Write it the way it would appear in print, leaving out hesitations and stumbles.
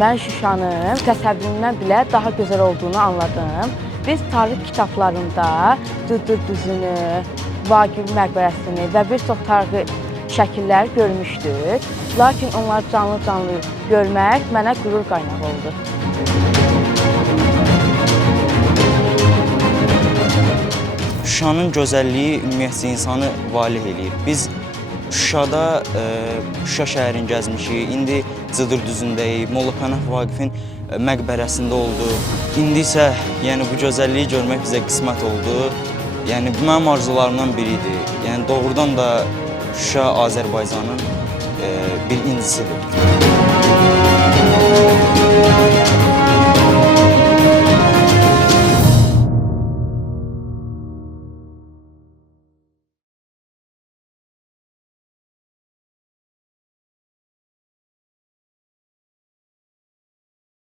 mən Şuşanın təsəvvüründən bilə daha gözəl olduğunu anladım. Biz tarix kitablarında Cıdır düzünü, Vaqif məqbərəsini və bir çox tarixi şəkillər görmüşdük. Lakin onları canlı-canlı görmək mənə qürur qaynağı oldu. Şuşanın gözəlliyi ümumiyyətcə insanı valeh eləyir. Biz Şuşada Şuşa şəhərini gəzmişik, indi Cıdır düzündəyik, Molla Pənah Vaqifin məqbərəsində olduq. İndi isə yəni bu gözəlliyi görmək bizə qismət oldu. Yəni bu mənim arzularımdan biridir. Yəni doğrudan da Şuşa Azərbaycanın bir incisidir.